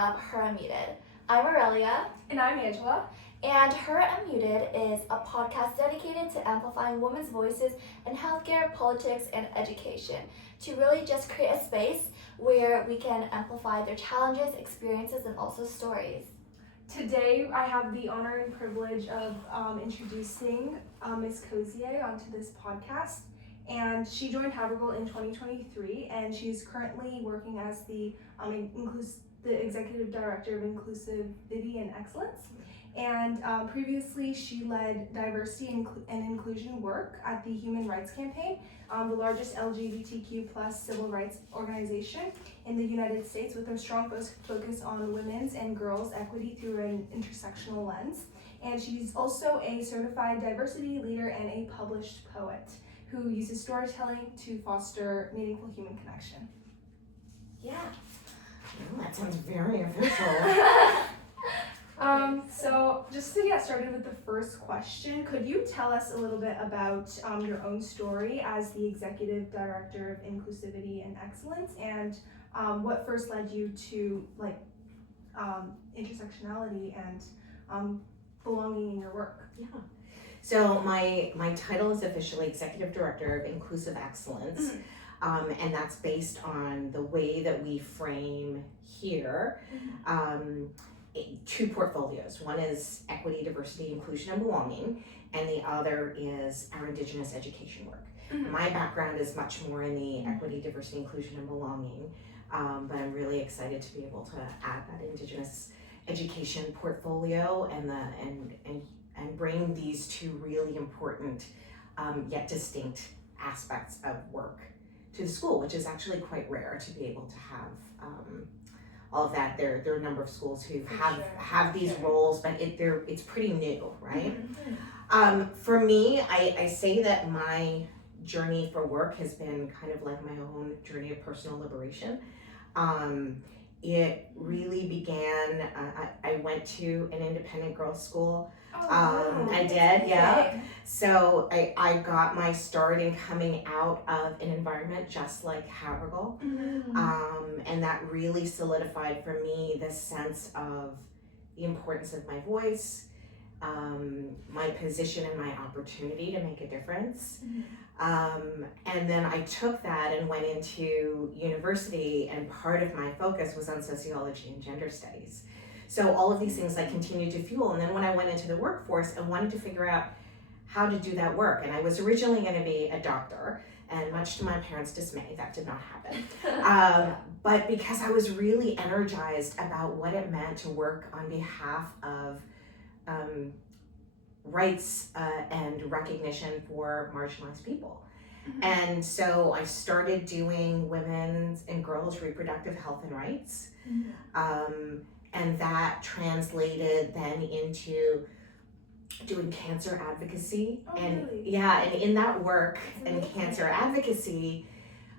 of Her Unmuted. I'm Aurelia. And I'm Angela. And Her Unmuted is a podcast dedicated to amplifying women's voices in healthcare, politics, and education to really just create a space where we can amplify their challenges, experiences, and also stories. Today I have the honor and privilege of introducing Ms. Cozier onto this podcast. And she joined Havergal in 2023, and she's currently working as the Executive Director of Inclusivity and Excellence. And previously she led diversity and inclusion work at the Human Rights Campaign, the largest LGBTQ+ civil rights organization in the United States, with a strong focus on women's and girls' equity through an intersectional lens. And she's also a certified diversity leader and a published poet who uses storytelling to foster meaningful human connection. Yeah. Oh, that sounds very official. So just to get started with the first question, could you tell us a little bit about your own story as the Executive Director of Inclusivity and Excellence, and what first led you to intersectionality and belonging in your work? Yeah. So my title is officially Executive Director of Inclusive Excellence, and that's based on the way that we frame here two portfolios. One is equity, diversity, inclusion, and belonging, and the other is our Indigenous education work. My background is much more in the equity, diversity, inclusion, and belonging, but I'm really excited to be able to add that Indigenous education portfolio and bring these two really important yet distinct aspects of work to the school, which is actually quite rare to be able to have all of that. There are a number of schools who have these roles, but it's pretty new, right? For me, I say that my journey for work has been kind of like my own journey of personal liberation. It really began, I went to an independent girls' school. I did, yeah. So I got my start in coming out of an environment just like Havergal. And that really solidified for me the sense of the importance of my voice, my position and my opportunity to make a difference. And then I took that and went into university, and part of my focus was on sociology and gender studies. So all of these things I continued to fuel. And then when I went into the workforce, I wanted to figure out how to do that work. And I was originally going to be a doctor, and much to my parents' dismay, that did not happen. But because I was really energized about what it meant to work on behalf of rights and recognition for marginalized people. And so I started doing women's and girls' reproductive health and rights. And that translated then into doing cancer advocacy. Really? Yeah, and in that work and cancer advocacy,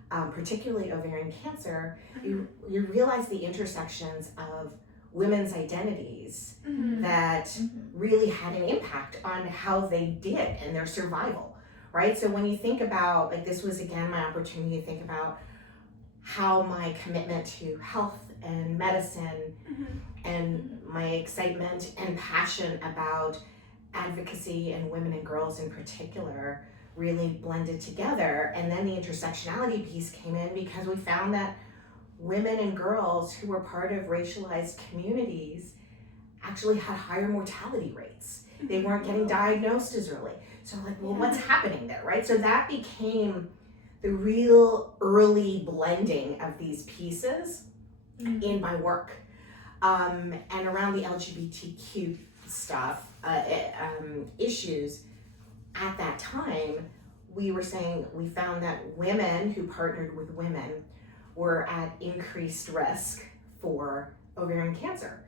particularly ovarian cancer, you realize the intersections of women's identities that really had an impact on how they did and their survival, right? So when you think about, like, this was again my opportunity to think about how my commitment to health and medicine and my excitement and passion about advocacy and women and girls in particular really blended together. And then the intersectionality piece came in because we found that women and girls who were part of racialized communities actually had higher mortality rates. They weren't getting diagnosed as early. So well, what's happening there, right? So that became the real early blending of these pieces in my work. And around the LGBTQ stuff, issues, at that time, we found that women who partnered with women were at increased risk for ovarian cancer.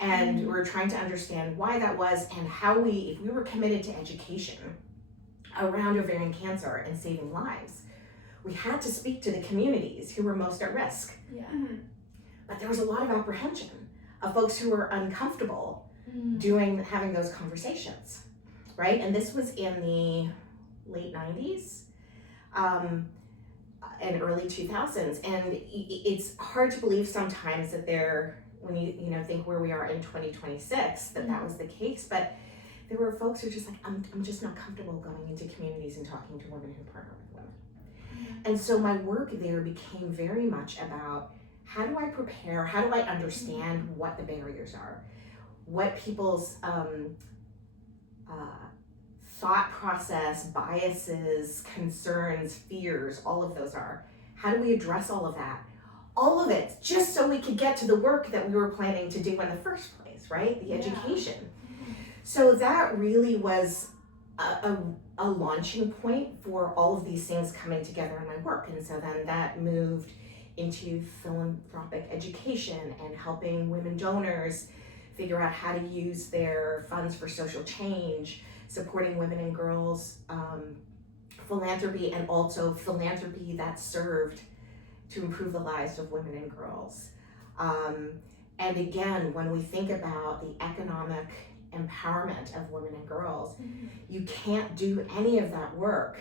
And we're trying to understand why that was and how if we were committed to education around ovarian cancer and saving lives, we had to speak to the communities who were most at risk. But there was a lot of apprehension of folks who were uncomfortable having those conversations, right? And this was in the late 90s and early 2000s. And it's hard to believe sometimes that there when you know think where we are in 2026 that was the case, but there were folks who were just like, I'm just not comfortable going into communities and talking to women who partner with women. And so my work there became very much about how do I prepare, how do I understand what the barriers are, what people's thought process, biases, concerns, fears, all of those are. How do we address all of that? All of it, just so we could get to the work that we were planning to do in the first place, right? The education. So that really was a launching point for all of these things coming together in my work. And so then that moved into philanthropic education and helping women donors figure out how to use their funds for social change, supporting women and girls, philanthropy, and also philanthropy that served to improve the lives of women and girls. And again, when we think about the economic empowerment of women and girls, you can't do any of that work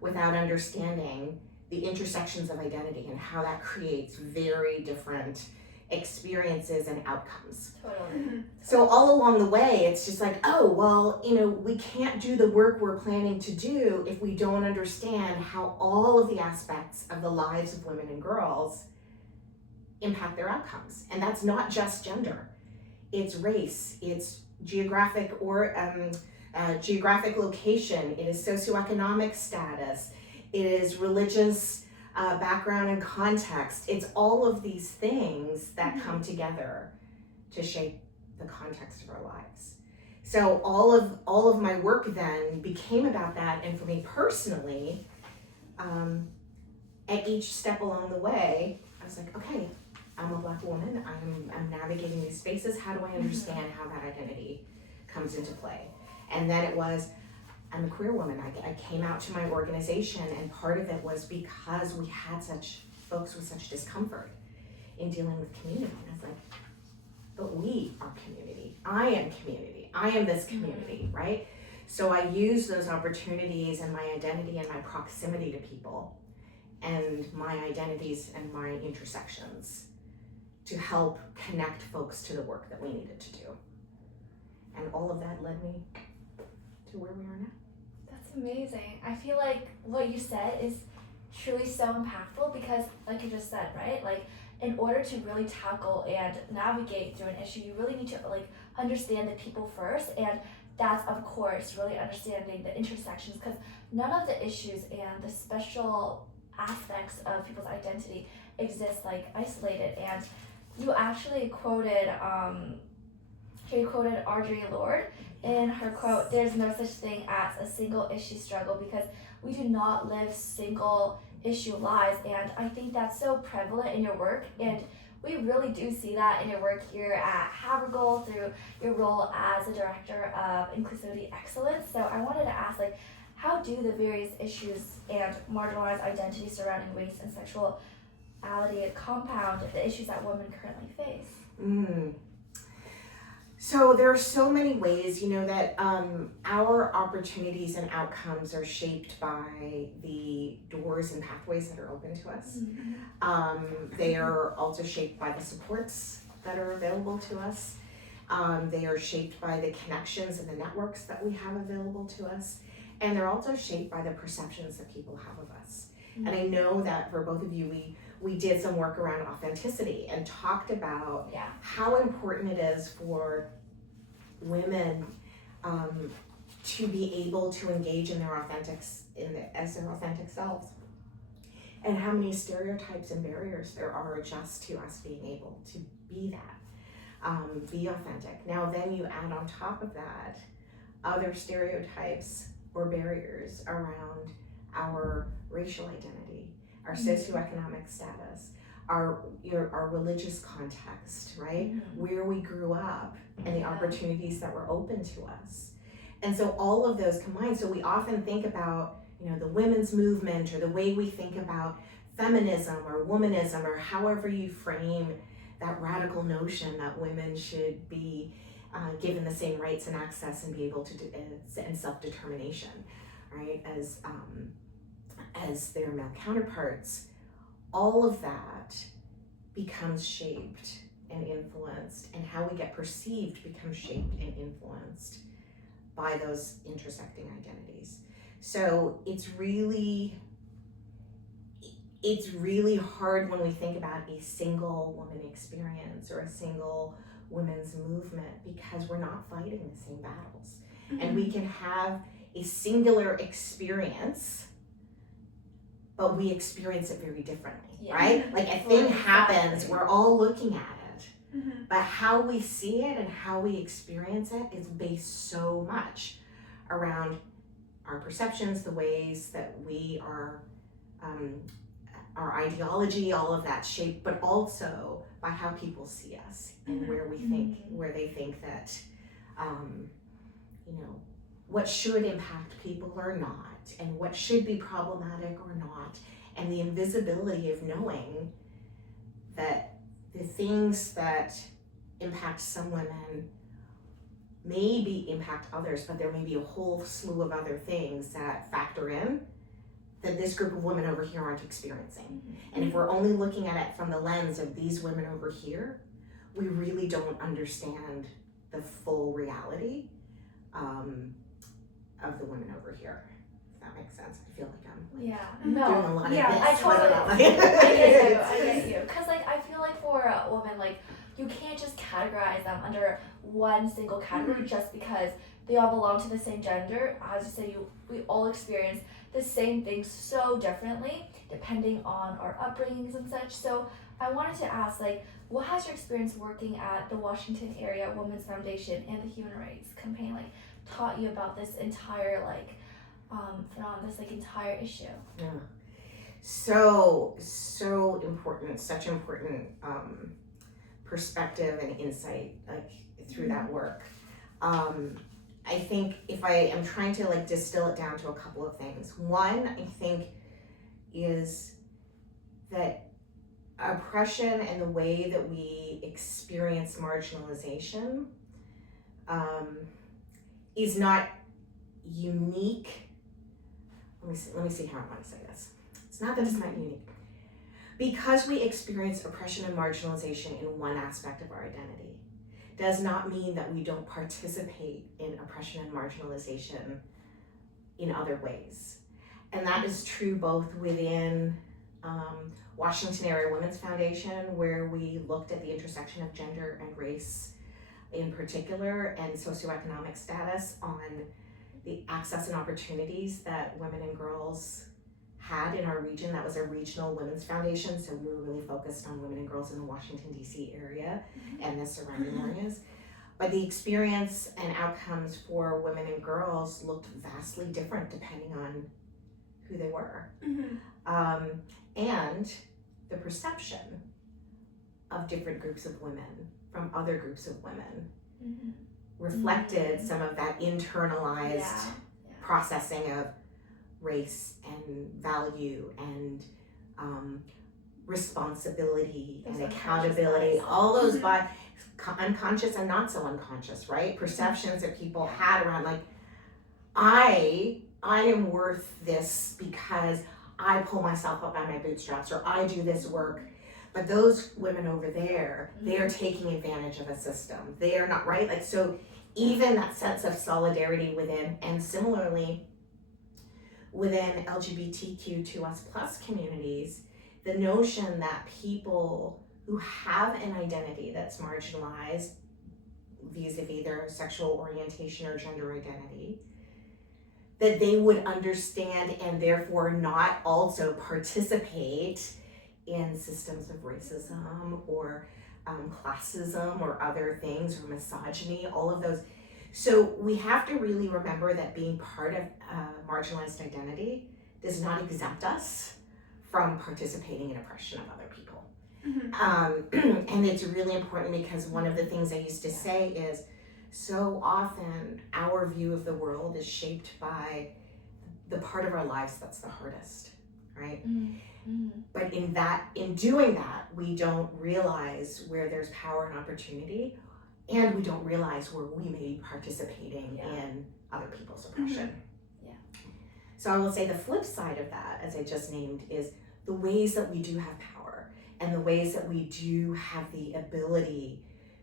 without understanding the intersections of identity and how that creates very different experiences and outcomes. Totally. So all along the way, it's just like, oh, well, you know, we can't do the work we're planning to do if we don't understand how all of the aspects of the lives of women and girls impact their outcomes. And that's not just gender. It's race, it's geographic or geographic location, it is socioeconomic status, it is religious background and context. It's all of these things that come together to shape the context of our lives. So all of my work then became about that, and for me personally, at each step along the way, I was like, okay, I'm a Black woman, I'm navigating these spaces, how do I understand how that identity comes into play? And then it was, I'm a queer woman. I came out to my organization, and part of it was because we had such folks with such discomfort in dealing with community. And I was like, but we are community. I am community. I am this community, right? So I use those opportunities and my identity and my proximity to people and my identities and my intersections to help connect folks to the work that we needed to do. And all of that led me to where we are now. That's amazing. I feel like what you said is truly so impactful because, like you just said, right? Like, in order to really tackle and navigate through an issue, you really need to understand the people first, and that's of course really understanding the intersections, because none of the issues and the special aspects of people's identity exist isolated. And you actually quoted Audre Lorde in her quote, "There's no such thing as a single issue struggle because we do not live single issue lives." And I think that's so prevalent in your work, and we really do see that in your work here at Havergal through your role as a director of inclusivity excellence. So I wanted to ask, how do the various issues and marginalized identities surrounding race and sexuality compound the issues that women currently face? So there are so many ways, that our opportunities and outcomes are shaped by the doors and pathways that are open to us. They are also shaped by the supports that are available to us. They are shaped by the connections and the networks that we have available to us. And they're also shaped by the perceptions that people have of us. And I know that for both of you, we did some work around authenticity and talked about how important it is for women to be able to engage in their as their authentic selves, and how many stereotypes and barriers there are just to us being able to be that, be authentic. Now then you add on top of that other stereotypes or barriers around our racial identity, our socioeconomic status, our religious context, right? Where we grew up and the opportunities that were open to us. And so all of those combined, so we often think about, the women's movement, or the way we think about feminism or womanism, or however you frame that radical notion that women should be given the same rights and access and be able to do and self-determination, right, as their male counterparts. All of that becomes shaped and influenced, and how we get perceived becomes shaped and influenced by those intersecting identities. So it's really hard when we think about a single woman experience or a single women's movement, because we're not fighting the same battles. And we can have a singular experience, but we experience it very differently, right? Like a thing happens, we're all looking at it, but how we see it and how we experience it is based so much around our perceptions, the ways that we are, our ideology, all of that shaped, but also by how people see us and where we think, where they think that, you know, what should impact people or not, and what should be problematic or not, and the invisibility of knowing that the things that impact some women maybe impact others, but there may be a whole slew of other things that factor in that this group of women over here aren't experiencing. And if we're only looking at it from the lens of these women over here, we really don't understand the full reality of the women over here. If that makes sense. I feel like I'm doing a lot of this. I totally I get you. Cause like I feel like for a woman, like you can't just categorize them under one single category just because they all belong to the same gender. As you say, we all experience the same things so differently depending on our upbringings and such. So I wanted to ask, like, what has your experience working at the Washington Area Women's Foundation and the Human Rights Campaign like taught you about this entire like phenomenon, this like entire issue? Yeah, so important, such important perspective and insight like through that work. I think if I am trying to like distill it down to a couple of things, one I think is that oppression and the way that we experience marginalization is not unique. Let me see how I want to say this. It's not that it's not unique. Because we experience oppression and marginalization in one aspect of our identity does not mean that we don't participate in oppression and marginalization in other ways. And that is true both within Washington Area Women's Foundation, where we looked at the intersection of gender and race in particular, and socioeconomic status on the access and opportunities that women and girls had in our region. That was a regional women's foundation, so we were really focused on women and girls in the Washington, D.C. area and the surrounding areas. But the experience and outcomes for women and girls looked vastly different depending on who they were. And the perception of different groups of women from other groups of women reflected some of that internalized processing of race and value and responsibility and accountability, all those unconscious and not so unconscious, right? Perceptions that people had around like, I am worth this because I pull myself up by my bootstraps, or I do this work. But those women over there, they are taking advantage of a system. They are not, right? Like, so even that sense of solidarity within, and similarly within LGBTQ2S+ communities, the notion that people who have an identity that's marginalized vis-a-vis their sexual orientation or gender identity, that they would understand and therefore not also participate in systems of racism or classism or other things, or misogyny, all of those. So we have to really remember that being part of a marginalized identity does not exempt us from participating in oppression of other people. And it's really important because one of the things I used to say is, so often our view of the world is shaped by the part of our lives that's the hardest, right? But in doing that, we don't realize where there's power and opportunity, and we don't realize where we may be participating in other people's oppression. So I will say the flip side of that, as I just named, is the ways that we do have power and the ways that we do have the ability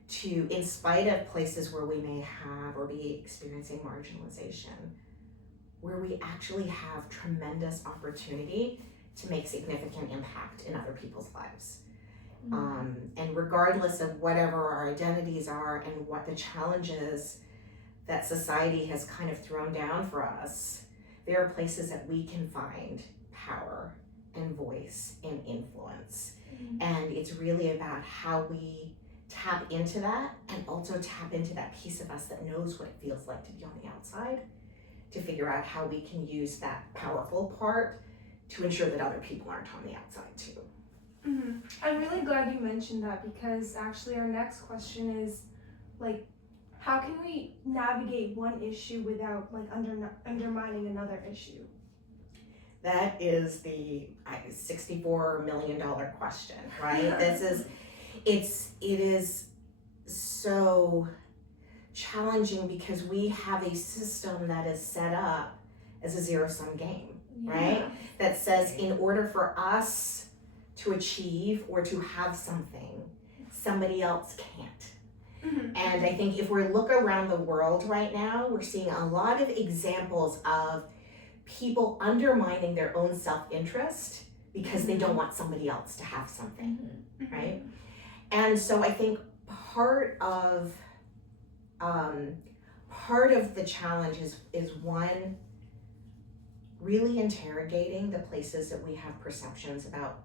to, in spite of places where we may have or be experiencing marginalization, where we actually have tremendous opportunity to make significant impact in other people's lives. And regardless of whatever our identities are and what the challenges that society has kind of thrown down for us, there are places that we can find power and voice and influence. And it's really about how we tap into that, and also tap into that piece of us that knows what it feels like to be on the outside, to figure out how we can use that powerful part to ensure that other people aren't on the outside too. I'm really glad you mentioned that, because actually our next question is like, how can we navigate one issue without like undermining another issue? That is the $64 million question, right? It is so challenging because we have a system that is set up as a zero-sum game, right? That says in order for us to achieve or to have something, somebody else can't. And I think if we look around the world right now, we're seeing a lot of examples of people undermining their own self-interest because they don't want somebody else to have something, right? And so I think part of the challenge is one, really interrogating the places that we have perceptions about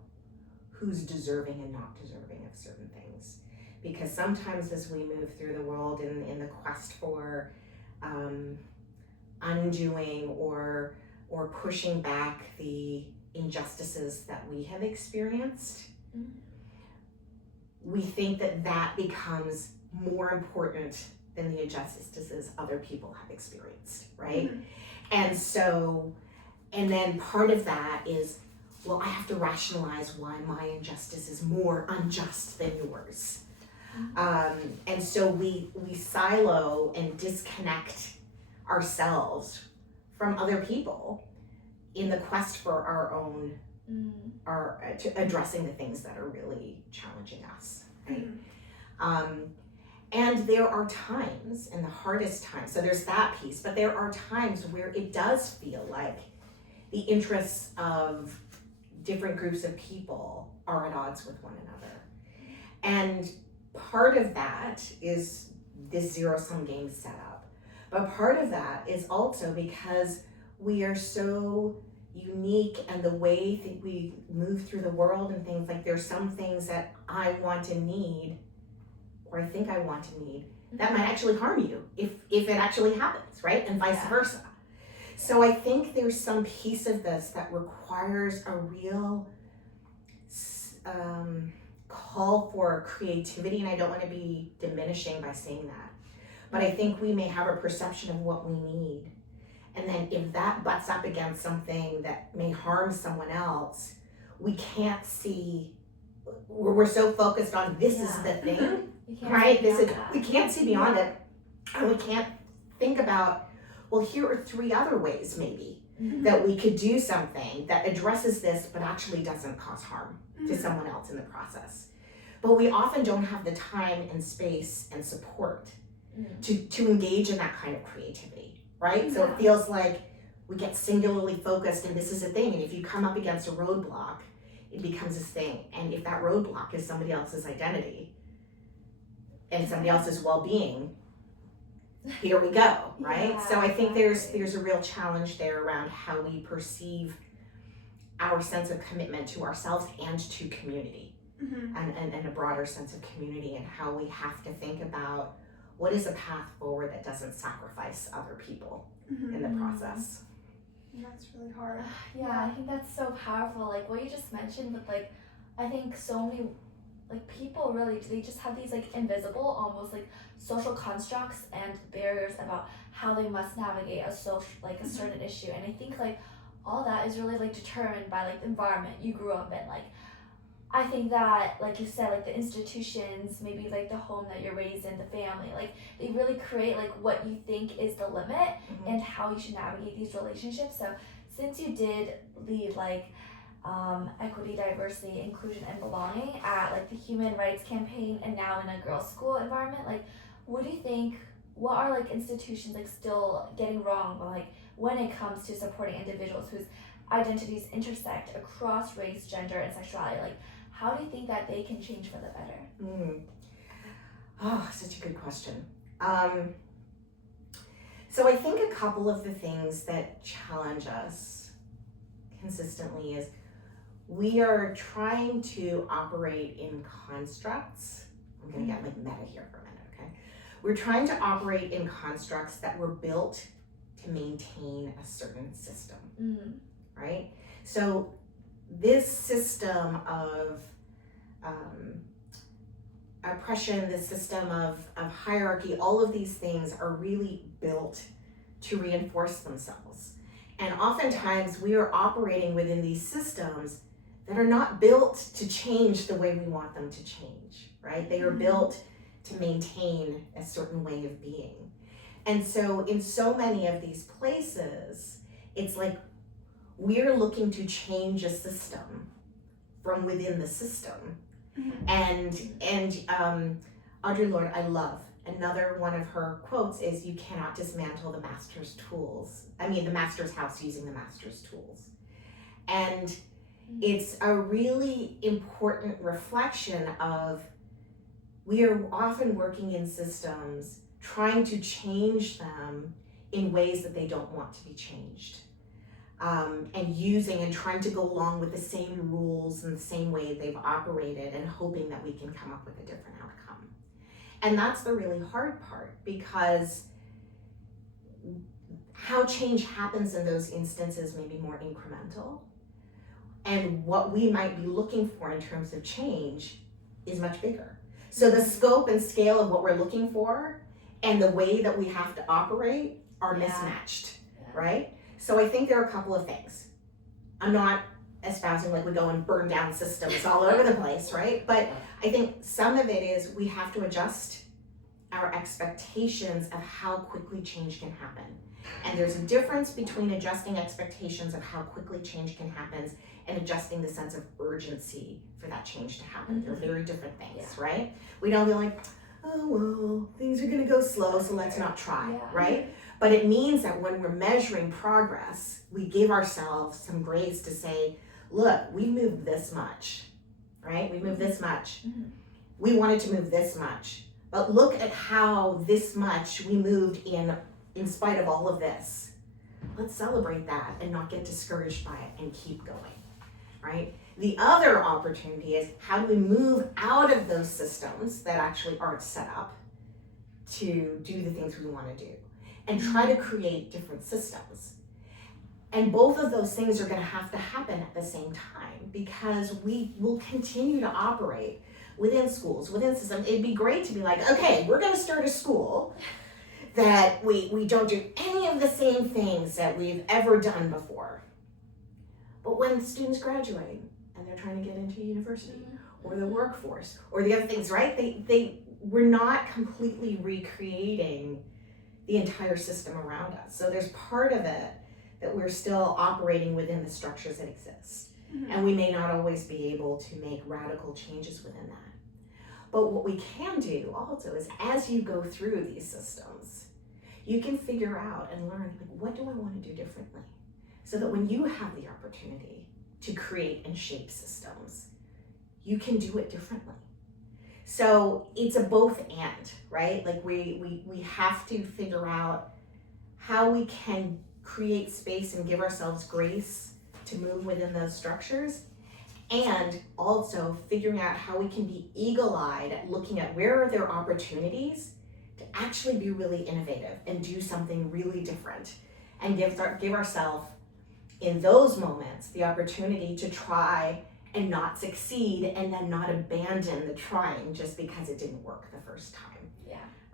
who's deserving and not deserving of certain things. Because sometimes as we move through the world in the quest for undoing or pushing back the injustices that we have experienced, we think that becomes more important than the injustices other people have experienced, right? And then part of that is, well, I have to rationalize why my injustice is more unjust than yours. And so we silo and disconnect ourselves from other people in the quest for our own, addressing the things that are really challenging us, right? And there are times, and the hardest times, so there's that piece, but there are times where it does feel like the interests of different groups of people are at odds with one another. And part of that is this zero-sum game setup. But part of that is also because we are so unique, and the way that we move through the world and things, like there's some things that I want to need, or I think I want to need, that might actually harm you if it actually happens, right? And vice versa. So I think there's some piece of this that requires a real call for creativity, and I don't want to be diminishing by saying that, but I think we may have a perception of what we need, and then if that butts up against something that may harm someone else, we can't see, we're so focused on this is the thing, right? We can't see beyond it, and we can't think about, well, here are 3 other ways maybe that we could do something that addresses this but actually doesn't cause harm to someone else in the process. But we often don't have the time and space and support to engage in that kind of creativity, right? So it feels like we get singularly focused, and this is a thing, and if you come up against a roadblock, it becomes this thing. And if that roadblock is somebody else's identity and somebody else's well-being, here we go, right? So I think there's a real challenge there around how we perceive our sense of commitment to ourselves and to community, and a broader sense of community, and how we have to think about what is a path forward that doesn't sacrifice other people in the process. That's really hard. Yeah, I think that's so powerful, like what you just mentioned, but like I think so many like people really, they just have these like invisible, almost like social constructs and barriers about how they must navigate a social, like a certain issue. And I think like all that is really like determined by like the environment you grew up in. Like I think that, like you said, like the institutions, maybe like the home that you're raised in, the family, like they really create like what you think is the limit and how you should navigate these relationships. So since you did lead like equity, diversity, inclusion, and belonging at like the Human Rights Campaign and now in a girls' school environment. Like, what do you think? What are like institutions like still getting wrong, but like when it comes to supporting individuals whose identities intersect across race, gender, and sexuality? Like, how do you think that they can change for the better? Oh, such a good question. So I think a couple of the things that challenge us consistently is we are trying to operate in constructs. I'm gonna get like meta here for a minute, okay? We're trying to operate in constructs that were built to maintain a certain system, right? So this system of oppression, this system of hierarchy, all of these things are really built to reinforce themselves. And oftentimes we are operating within these systems that are not built to change the way we want them to change, right? They are built to maintain a certain way of being. And so in so many of these places, it's like we're looking to change a system from within the system. And Audre Lorde, I love. Another one of her quotes is, "You cannot dismantle the master's tools. The master's house using the master's tools." And it's a really important reflection of we are often working in systems trying to change them in ways that they don't want to be changed. And using and trying to go along with the same rules and the same way they've operated and hoping that we can come up with a different outcome. And that's the really hard part, because how change happens in those instances may be more incremental. And what we might be looking for in terms of change is much bigger. So the scope and scale of what we're looking for and the way that we have to operate are mismatched, right? So I think there are a couple of things. I'm not espousing like we go and burn down systems all over the place, right? But I think some of it is we have to adjust our expectations of how quickly change can happen. And there's a difference between adjusting expectations of how quickly change can happen and adjusting the sense of urgency for that change to happen. They're very different things, right? We don't be like, oh, well, things are gonna go slow, so let's not try, right? But it means that when we're measuring progress, we give ourselves some grace to say, look, we moved this much, right? We moved this much. We wanted to move this much, but look at how this much we moved in spite of all of this. Let's celebrate that and not get discouraged by it and keep going, right? The other opportunity is how do we move out of those systems that actually aren't set up to do the things we want to do and try to create different systems. And both of those things are going to have to happen at the same time, because we will continue to operate within schools, within systems. It'd be great to be like, okay, we're going to start a school that we don't do any of the same things that we've ever done before. But when students graduate and they're trying to get into university or the workforce or the other things, right? We're not completely recreating the entire system around us. So there's part of it that we're still operating within the structures that exist. And we may not always be able to make radical changes within that. But what we can do also is, as you go through these systems, you can figure out and learn, like, what do I want to do differently? So that when you have the opportunity to create and shape systems, you can do it differently. So it's a both and, right? Like we have to figure out how we can create space and give ourselves grace to move within those structures, and also figuring out how we can be eagle-eyed at looking at where are there opportunities to actually be really innovative and do something really different, and give ourselves in those moments the opportunity to try and not succeed, and then not abandon the trying just because it didn't work the first time.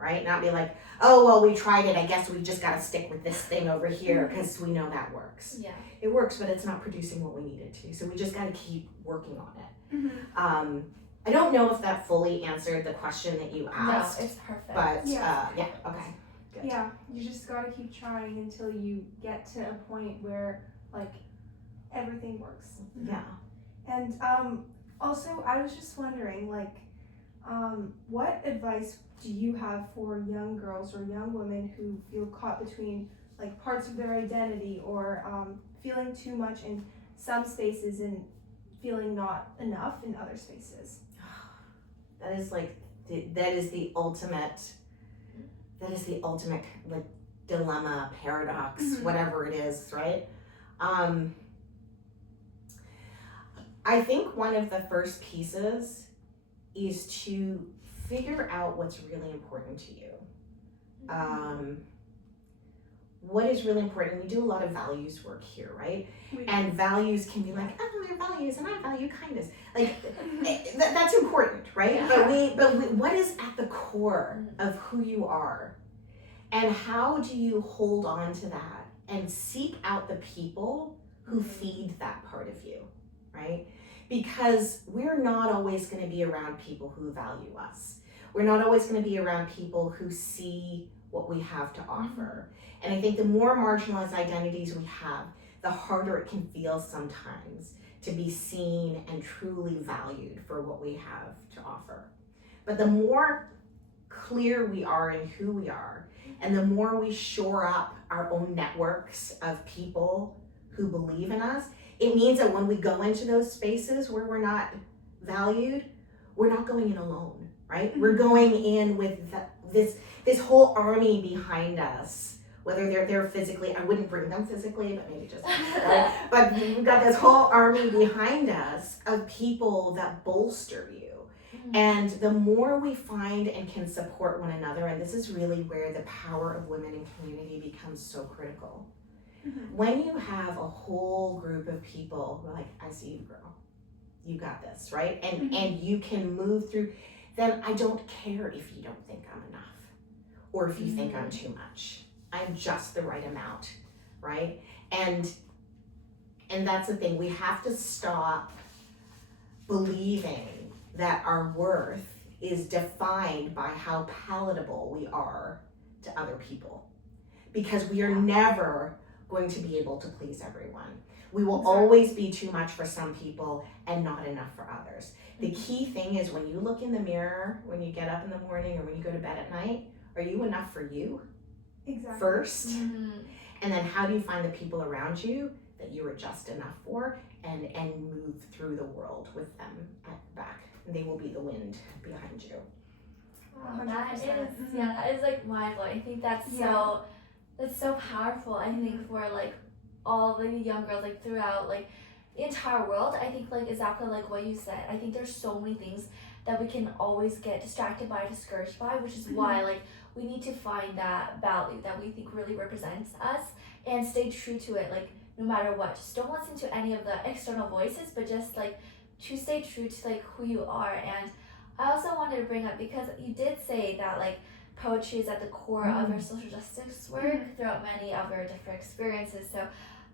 Right? Not be like, oh, well, we tried it, I guess we just gotta stick with this thing over here because we know that works. It works, but it's not producing what we need it to, so we just gotta keep working on it. I don't know if that fully answered the question that you asked. No, it's perfect. But okay. Good. Yeah, you just gotta keep trying until you get to a point where, like, everything works. Yeah. And also, I was just wondering, like, what advice do you have for young girls or young women who feel caught between like parts of their identity, or feeling too much in some spaces and feeling not enough in other spaces? That is like that is the ultimate like dilemma, paradox, whatever it is, right? I think one of the first pieces is to figure out what's really important to you. What is really important? We do a lot of values work here, right? And values can be like, oh, they're values, and I value kindness. Like that's important, right? Yeah. But we, what is at the core of who you are, and how do you hold on to that and seek out the people who feed that part of you, right? Because we're not always going to be around people who value us. We're not always going to be around people who see what we have to offer. And I think the more marginalized identities we have, the harder it can feel sometimes to be seen and truly valued for what we have to offer. But the more clear we are in who we are, and the more we shore up our own networks of people who believe in us, it means that when we go into those spaces where we're not valued, we're not going in alone, right? We're going in with this whole army behind us. Whether they're there physically, I wouldn't bring them physically, but maybe just, right? But we've got this whole army behind us of people that bolster you. And the more we find and can support one another, and this is really where the power of women in community becomes so critical. When you have a whole group of people who are like, I see you, girl, you got this, right? And you can move through, then I don't care if you don't think I'm enough, or if you think I'm too much. I'm just the right amount, right? And that's the thing, we have to stop believing that our worth is defined by how palatable we are to other people, because we are never going to be able to please everyone. We will always be too much for some people and not enough for others. The key thing is, when you look in the mirror, when you get up in the morning or when you go to bed at night, are you enough for you? Exactly. First, and then how do you find the people around you that you are just enough for, and move through the world with them at the back, and they will be the wind behind you. That is like mind blowing. I think that's so powerful. I think for like all the young girls like throughout like the entire world. I think like exactly like what you said. I think there's so many things that we can always get distracted by, discouraged by, which is why like we need to find that value that we think really represents us and stay true to it, like no matter what. Just don't listen to any of the external voices, but just like to stay true to like who you are. And I also wanted to bring up, because you did say that like poetry is at the core of your social justice work throughout many of your different experiences. So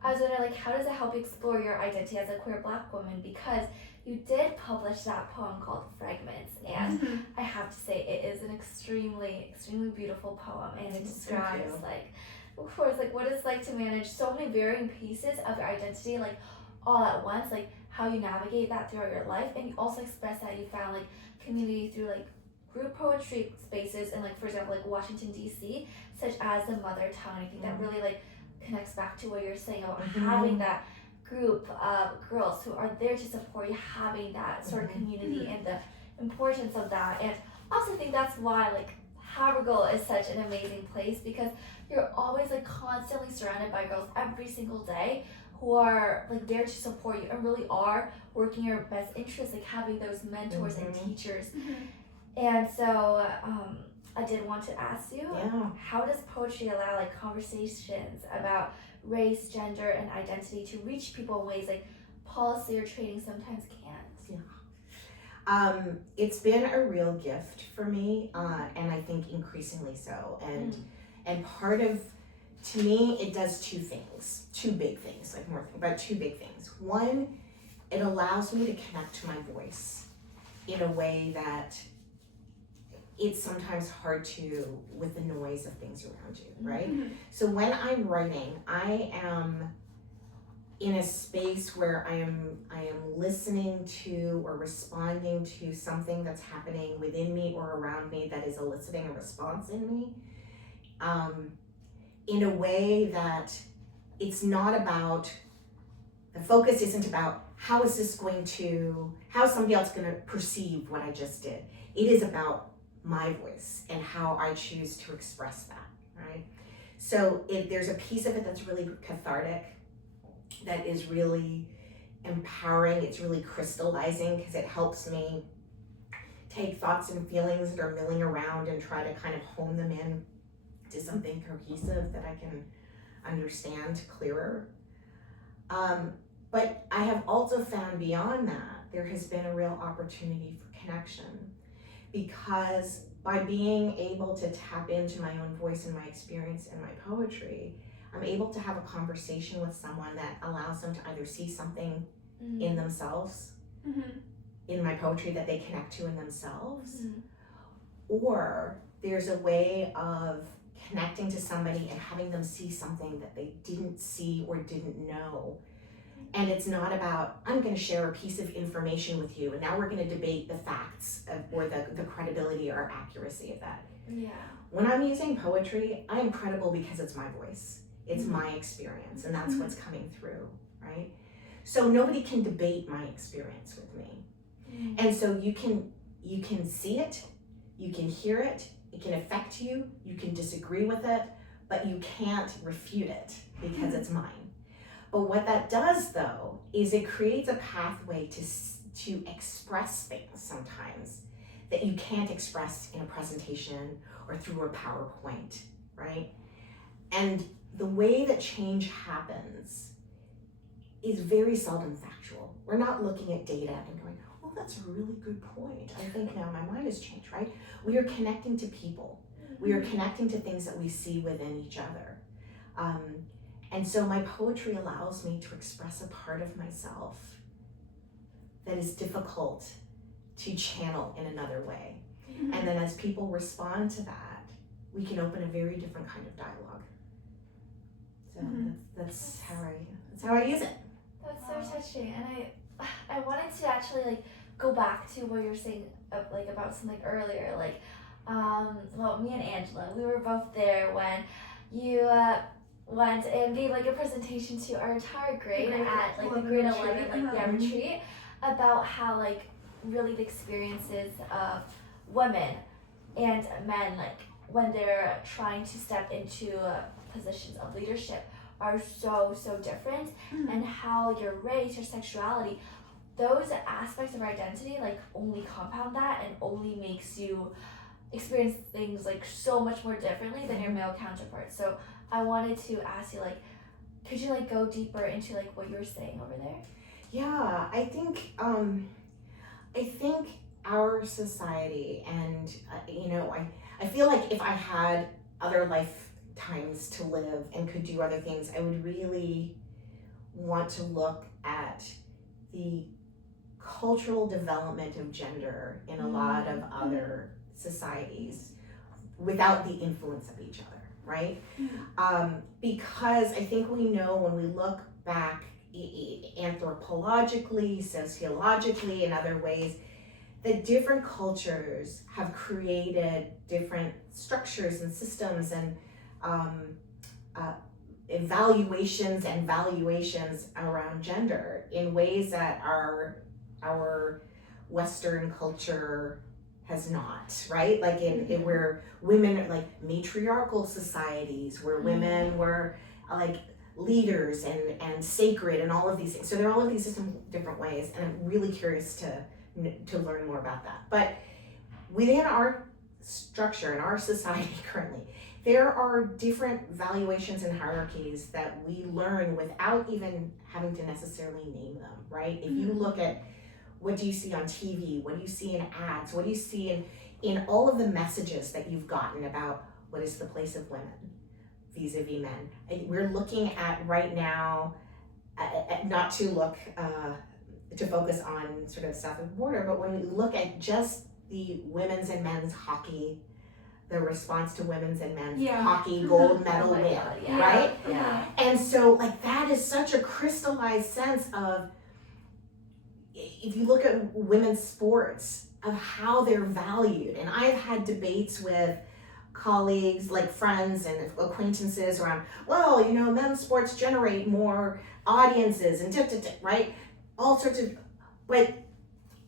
I was wondering, like, how does it help you explore your identity as a queer Black woman? Because you did publish that poem called Fragments, and I have to say it is an extremely, extremely beautiful poem, and it describes like, of course, like what it's like to manage so many varying pieces of your identity, like all at once, like how you navigate that throughout your life. And you also express that you found like community through like group poetry spaces in, like, for example, like Washington DC, such as the Mother Tongue. I think that really like connects back to what you're saying about having that group of girls who are there to support you, having that sort of community and the importance of that. And I also think that's why like Havergal is such an amazing place, because you're always like constantly surrounded by girls every single day who are like there to support you and really are working your best interest, like having those mentors and teachers. And so I did want to ask you, how does poetry allow like conversations about race, gender, and identity to reach people in ways like policy or training sometimes can't? It's been a real gift for me, and I think increasingly so. And part of, to me, it does two big things, like more things, but two big things. One, it allows me to connect to my voice in a way that it's sometimes hard to with the noise of things around you, right? So when I'm writing, I am in a space where I am listening to or responding to something that's happening within me or around me that is eliciting a response in me, in a way that it's not about, the focus isn't about how is somebody else going to perceive what I just did. It is about my voice and how I choose to express that, right? So there's a piece of it that's really cathartic, that is really empowering, it's really crystallizing, because it helps me take thoughts and feelings that are milling around and try to kind of hone them in to something cohesive that I can understand clearer. But I have also found beyond that, there has been a real opportunity for connection, because by being able to tap into my own voice and my experience in my poetry, I'm able to have a conversation with someone that allows them to either see something in themselves, in my poetry that they connect to in themselves, or there's a way of connecting to somebody and having them see something that they didn't see or didn't know. And it's not about, I'm going to share a piece of information with you and now we're going to debate the facts or the credibility or accuracy of that. Yeah. When I'm using poetry, I am credible because it's my voice. It's my experience, and that's what's coming through, right? So nobody can debate my experience with me. And so you can see it, you can hear it, it can affect you, you can disagree with it, but you can't refute it because it's mine. But what that does, though, is it creates a pathway to express things sometimes that you can't express in a presentation or through a PowerPoint, right? And the way that change happens is very seldom factual. We're not looking at data and going, well, that's a really good point. I think now my mind has changed, right? We are connecting to people. We are connecting to things that we see within each other. And so my poetry allows me to express a part of myself that is difficult to channel in another way. And then as people respond to that, we can open a very different kind of dialogue. So that's how I use it. That's so touching, and I wanted to actually go back to what you were saying about something earlier, well, me and Angela, we were both there when you went and gave a presentation to our entire grade at the grade 11 retreat about how really the experiences of women and men when they're trying to step into positions of leadership are so different, and how your race, your sexuality, those aspects of our identity only compound that and only makes you experience things so much more differently than your male counterparts. So I wanted to ask you could you go deeper into what you were saying over there? Yeah, I think our society, and I feel like if I had other lifetimes to live and could do other things, I would really want to look at the cultural development of gender in a lot of other societies without the influence of each other, right? Because I think we know when we look back anthropologically, sociologically, in other ways, that different cultures have created different structures and systems and evaluations and valuations around gender in ways that our Western culture has not, right? Where women matriarchal societies, where women were leaders and sacred and all of these things. So there are all of these different ways, and I'm really curious to learn more about that. But within our structure in our society currently, there are different valuations and hierarchies that we learn without even having to necessarily name them, right? If you look at what do you see on TV, what do you see in ads, what do you see in all of the messages that you've gotten about what is the place of women vis-a-vis men. And we're looking at right now, not to look to focus on sort of the south of the border, but when we look at just the women's and men's hockey, the response to women's and men's Yeah. hockey gold medal Oh my win, God, yeah. right? Yeah. And so like that is such a crystallized sense of, if you look at women's sports, of how they're valued. And I've had debates with colleagues, like friends and acquaintances around, well, you know, men's sports generate more audiences and right? All sorts of, but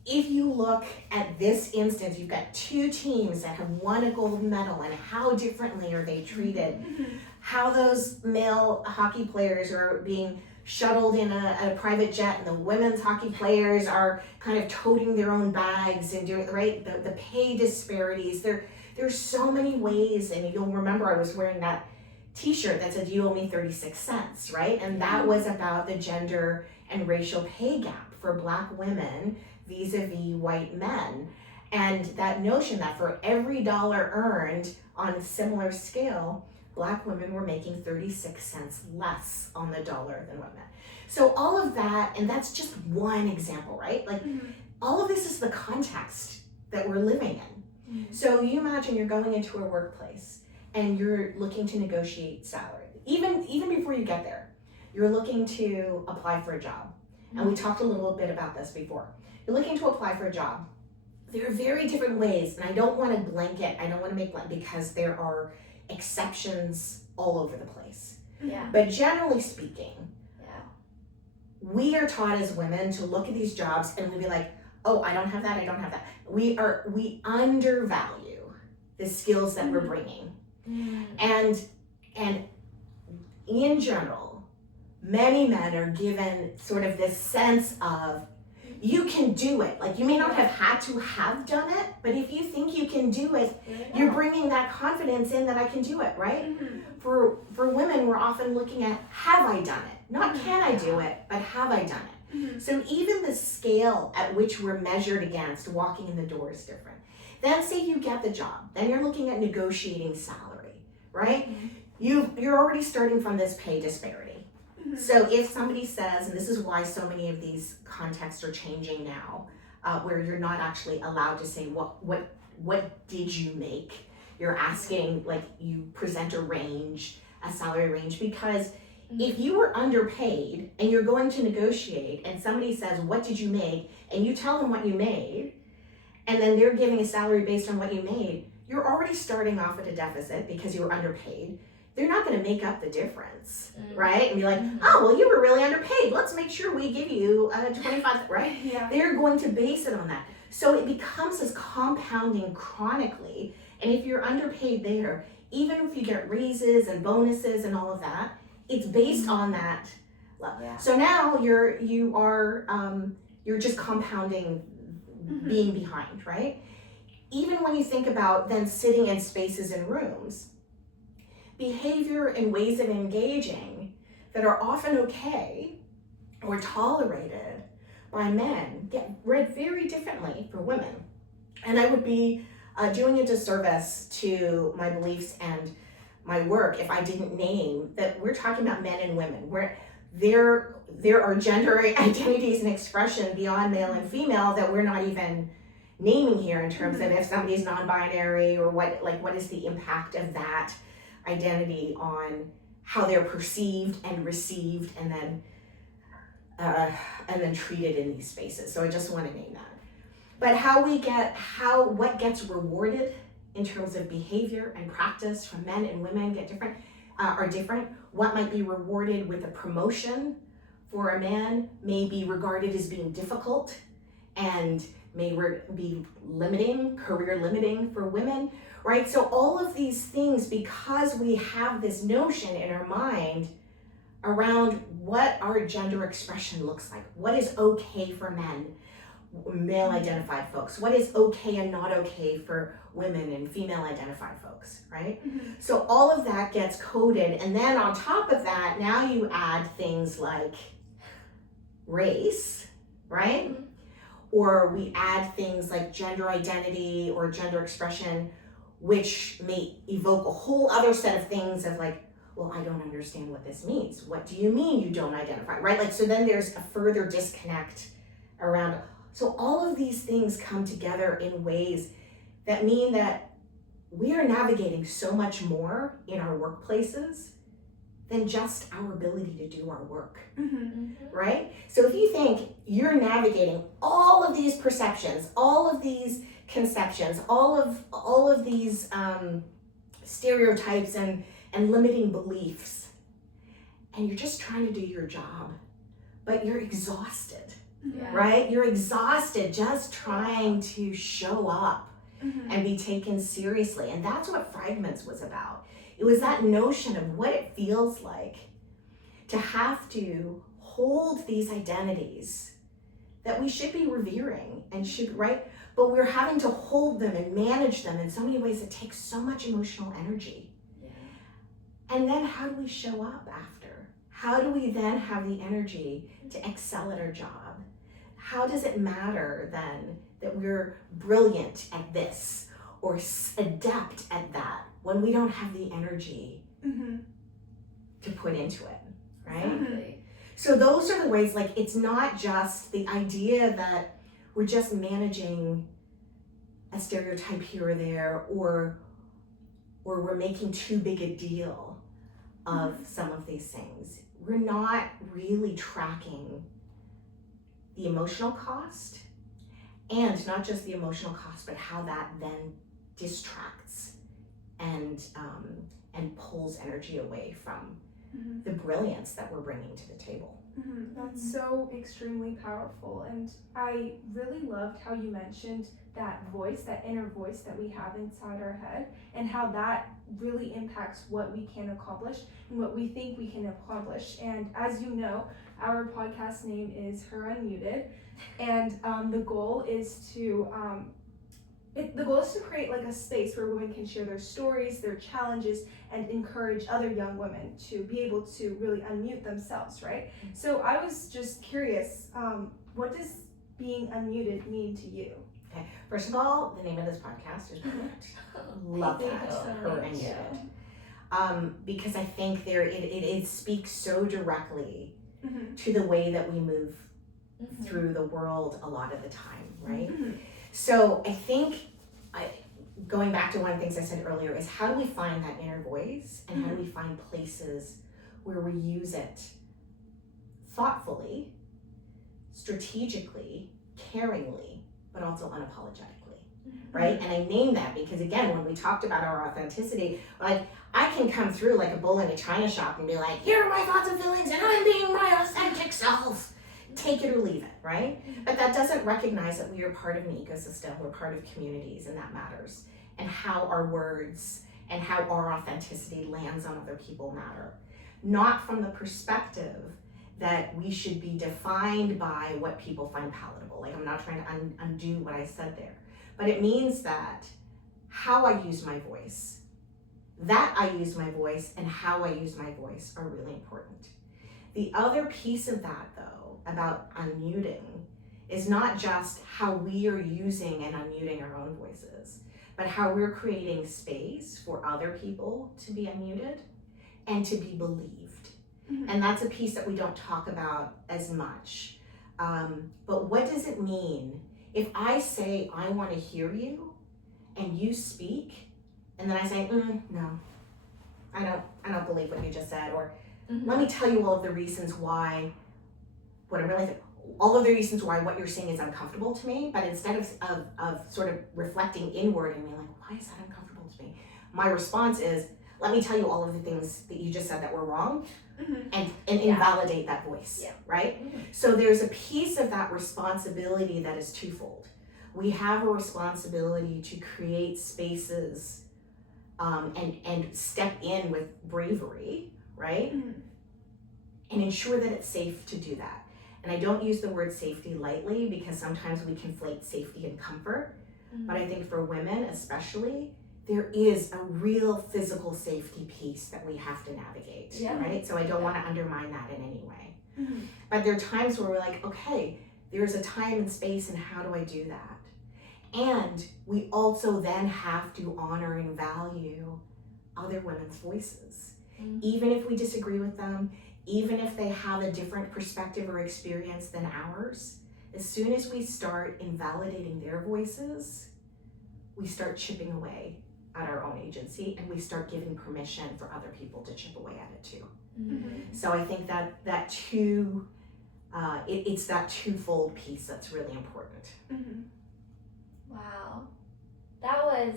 if you look at this instance, you've got two teams that have won a gold medal, and how differently are they treated? How those male hockey players are being shuttled in a private jet, and the women's hockey players are kind of toting their own bags and doing, right? The pay disparities, there's so many ways. And you'll remember I was wearing that t-shirt that said, "You owe me 36 cents," right? And that was about the gender and racial pay gap for Black women vis-a-vis white men. And that notion that for every dollar earned on a similar scale, Black women were making 36 cents less on the dollar than white men. So all of that, and that's just one example, right? Like all of this is the context that we're living in. So you imagine you're going into a workplace and you're looking to negotiate salary. Even before you get there, you're looking to apply for a job. And we talked a little bit about this before. You're looking to apply for a job. There are very different ways, and I don't want to blanket, I don't want to make blanket, because there are exceptions all over the place. Yeah. But generally speaking, Yeah. we are taught as women to look at these jobs and we'll be like, oh, I don't have that, I don't have that. We undervalue the skills that we're bringing. And in general, many men are given sort of this sense of, you can do it. Like, you may not have had to have done it, but if you think you can do it, you're bringing that confidence in that I can do it, right? For women, we're often looking at, have I done it? Not can I do it, but have I done it? So even the scale at which we're measured against walking in the door is different. Then say you get the job, then you're looking at negotiating salary, right? You're already starting from this pay disparity. So if somebody says, and this is why so many of these contexts are changing now, where you're not actually allowed to say what did you make? You're asking, like, you present a range, a salary range, because if you were underpaid and you're going to negotiate and somebody says, what did you make? And you tell them what you made, and then they're giving a salary based on what you made, you're already starting off at a deficit because you were underpaid. They're not going to make up the difference, right? And be like, oh, well, you were really underpaid. Let's make sure we give you 25, right? Yeah. They're going to base it on that. So it becomes this compounding chronically. And if you're underpaid there, even if you get raises and bonuses and all of that, it's based on that level. Yeah. So now you're just compounding being behind, right? Even when you think about then sitting in spaces and rooms, behavior and ways of engaging that are often okay or tolerated by men get read very differently for women. And I would be doing a disservice to my beliefs and my work if I didn't name that we're talking about men and women, where there are gender identities and expression beyond male and female that we're not even naming here in terms of if somebody's non-binary or what is the impact of that identity on how they're perceived and received and then treated in these spaces. So I just want to name that. But what gets rewarded in terms of behavior and practice from men and women are different. What might be rewarded with a promotion for a man may be regarded as being difficult and may be career limiting for women, right? So all of these things, because we have this notion in our mind around what our gender expression looks like, what is okay for men, male identified folks, what is okay and not okay for women and female identified folks, right? So all of that gets coded, and then on top of that, now you add things like race, right? Or we add things like gender identity or gender expression, which may evoke a whole other set of things of like, well, I don't understand what this means. What do you mean you don't identify, right? Like, so then there's a further disconnect around. So all of these things come together in ways that mean that we are navigating so much more in our workplaces than just our ability to do our work, right? So if you think you're navigating all of these perceptions, all of these conceptions, all of these stereotypes and limiting beliefs, and you're just trying to do your job, but you're exhausted, right? You're exhausted just trying to show up and be taken seriously. And that's what Fragments was about. It was that notion of what it feels like to have to hold these identities that we should be revering and should, right? But we're having to hold them and manage them in so many ways that takes so much emotional energy. And then how do we show up after? How do we then have the energy to excel at our job? How does it matter then that we're brilliant at this or adept at that when we don't have the energy to put into it, right? Exactly. So those are the ways, like, it's not just the idea that we're just managing a stereotype here or there, or we're making too big a deal of some of these things. We're not really tracking the emotional cost, and not just the emotional cost, but how that then distracts and pulls energy away from the brilliance that we're bringing to the table. That's so extremely powerful, and I really loved how you mentioned that voice, that inner voice that we have inside our head, and how that really impacts what we can accomplish and what we think we can accomplish. And as you know, our podcast name is Her Unmuted, and the goal is to create like a space where women can share their stories, their challenges, and encourage other young women to be able to really unmute themselves, right? So I was just curious, what does being unmuted mean to you? Okay, first of all, the name of this podcast is perfect. Love Thank that, you so Her much. Unmuted. Because I think it speaks so directly to the way that we move through the world a lot of the time, right? So I think, going back to one of the things I said earlier, is how do we find that inner voice, and how do we find places where we use it thoughtfully, strategically, caringly, but also unapologetically, right? And I name that because, again, when we talked about our authenticity, like, I can come through like a bull in a china shop and be like, here are my thoughts and feelings, and I'm being my authentic self. Take it or leave it, right? But that doesn't recognize that we are part of an ecosystem, we're part of communities, and that matters. And how our words and how our authenticity lands on other people matter. Not from the perspective that we should be defined by what people find palatable. Like, I'm not trying to undo what I said there. But it means that how I use my voice, and how I use my voice are really important. The other piece of that, though, about unmuting, is not just how we are using and unmuting our own voices, but how we're creating space for other people to be unmuted and to be believed. And that's a piece that we don't talk about as much. But what does it mean if I say, I want to hear you, and you speak, and then I say, no, I don't believe what you just said, or let me tell you all of the reasons why, what I really think, all of the reasons why what you're saying is uncomfortable to me, but instead of sort of reflecting inward and being like, why is that uncomfortable to me? My response is, let me tell you all of the things that you just said that were wrong, and invalidate that voice, right? So there's a piece of that responsibility that is twofold. We have a responsibility to create spaces and step in with bravery, right? And ensure that it's safe to do that. And I don't use the word safety lightly, because sometimes we conflate safety and comfort. But I think for women especially, there is a real physical safety piece that we have to navigate, right? So I don't want to undermine that in any way. But there are times where we're like, okay, there's a time and space, and how do I do that? And we also then have to honor and value other women's voices. Even if we disagree with them, even if they have a different perspective or experience than ours, as soon as we start invalidating their voices, we start chipping away at our own agency, and we start giving permission for other people to chip away at it too. Mm-hmm. So I think it's that twofold piece that's really important. Mm-hmm. Wow. That was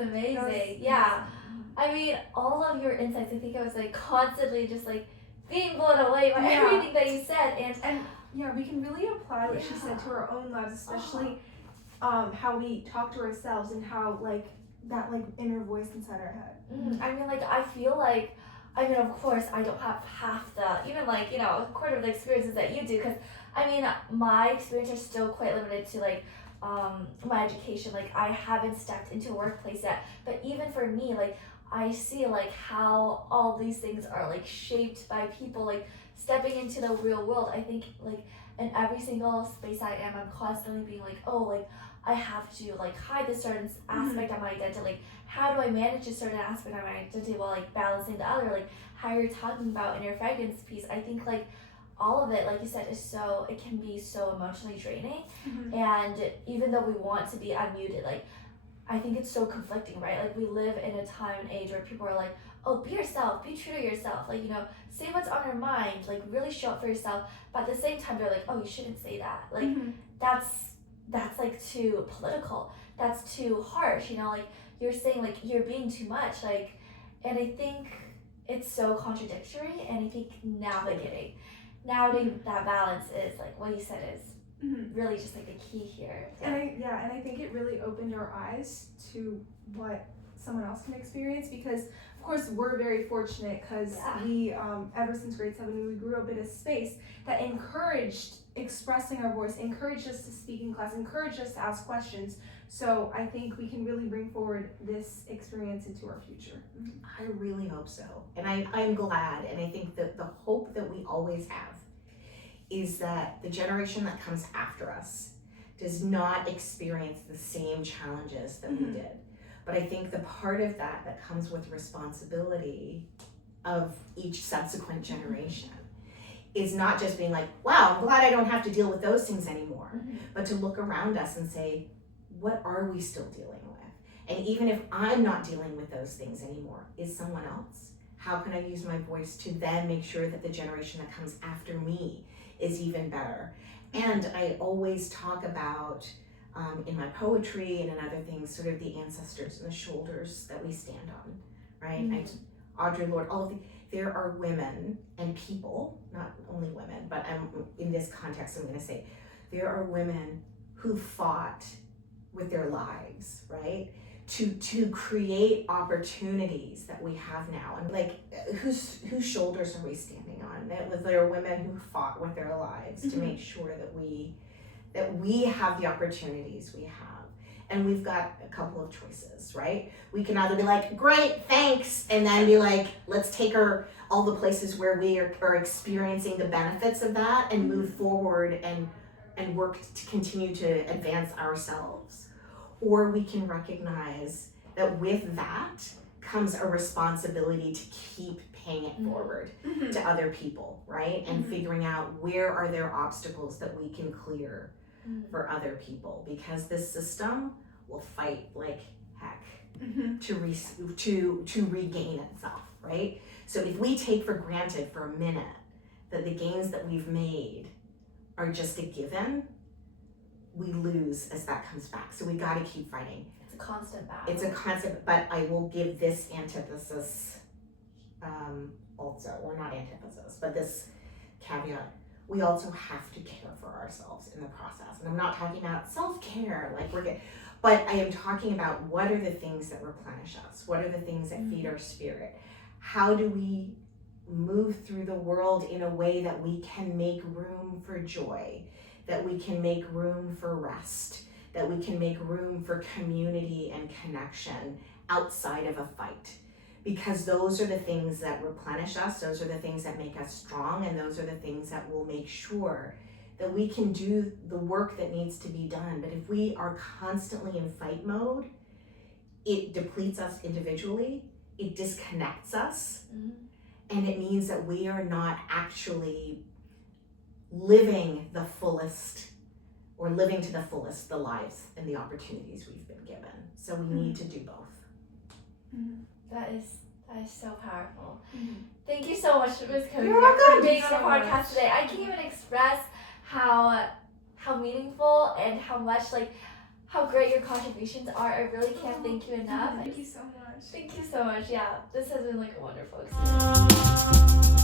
amazing. That was yeah. amazing. I mean, all of your insights, I think I was like constantly just like being blown away by Yeah. everything that you said. And Yeah, we can really apply what she said to our own lives, especially how we talk to ourselves and how like that like inner voice inside our head. I mean, like, I feel like, I mean, of course, I don't have half the, even like, you know, a quarter of the experiences that you do, because, I mean, my experience are still quite limited to, like, my education. Like, I haven't stepped into a workplace yet, but even for me, like, I see, like, how all these things are, like, shaped by people, like, stepping into the real world. I think, like, in every single space I am, I'm constantly being like, oh, like, I have to, like, hide this certain aspect of my identity. Like, how do I manage a certain aspect of my identity while, like, balancing the other? Like, how you're talking about in your fragrance piece, I think, like, all of it, like you said, it can be so emotionally draining. And even though we want to be unmuted, like, I think it's so conflicting, right? Like, we live in a time and age where people are like, oh, be yourself, be true to yourself, like, you know, say what's on your mind, like, really show up for yourself. But at the same time, they're like, oh, you shouldn't say that. Like, that's like too political, that's too harsh, you know, like, you're saying, like, you're being too much, like, and I think it's so contradictory. And I think navigating that balance is, like, what you said is really just, like, the key here. And I think it really opened our eyes to what someone else can experience, because of course we're very fortunate because we ever since grade 7 we grew up in a space that encouraged expressing our voice, encouraged us to speak in class, encouraged us to ask questions. So I think we can really bring forward this experience into our future. I really hope so. And I'm glad, and I think that the hope that we always have is that the generation that comes after us does not experience the same challenges that we did. But I think the part of that comes with responsibility of each subsequent generation is not just being like, wow, I'm glad I don't have to deal with those things anymore, but to look around us and say, what are we still dealing with? And even if I'm not dealing with those things anymore, is someone else? How can I use my voice to then make sure that the generation that comes after me is even better? And I always talk about, in my poetry and in other things, sort of the ancestors and the shoulders that we stand on, right? And Audre Lorde, there are women and people, not only women, but in this context, I'm gonna say, there are women who fought with their lives, right? To create opportunities that we have now. And like, whose shoulders are we standing on? There are women who fought with their lives to make sure that we have the opportunities we have. And we've got a couple of choices, right? We can either be like, great, thanks, and then be like, let's take all the places where we are experiencing the benefits of that and move forward and work to continue to advance ourselves. Or we can recognize that with that comes a responsibility to keep paying it forward to other people, right? And figuring out where are there obstacles that we can clear for other people, because this system will fight like heck to regain itself, right? So if we take for granted for a minute that the gains that we've made are just a given, we lose as that comes back. So we got to keep fighting. It's a constant battle. It's a constant, but I will give this antithesis also, or not antithesis, but this caveat. We also have to care for ourselves in the process. And I'm not talking about self-care, like but I am talking about what are the things that replenish us? What are the things that feed our spirit? How do we move through the world in a way that we can make room for joy, that we can make room for rest, that we can make room for community and connection outside of a fight? Because those are the things that replenish us, those are the things that make us strong, and those are the things that will make sure that we can do the work that needs to be done. But if we are constantly in fight mode, it depletes us individually, it disconnects us, and it means that we are not actually living the fullest, or living to the fullest the lives and the opportunities we've been given. So we need to do both. That is so powerful. Mm-hmm. Thank you so much, Ms. Cozier, You're welcome. for being on Thank the you so podcast much. today. I can't even express how meaningful and how much how great your contributions are. I really can't thank you enough. Thank you so much. Thank you so much. Yeah, this has been a wonderful experience.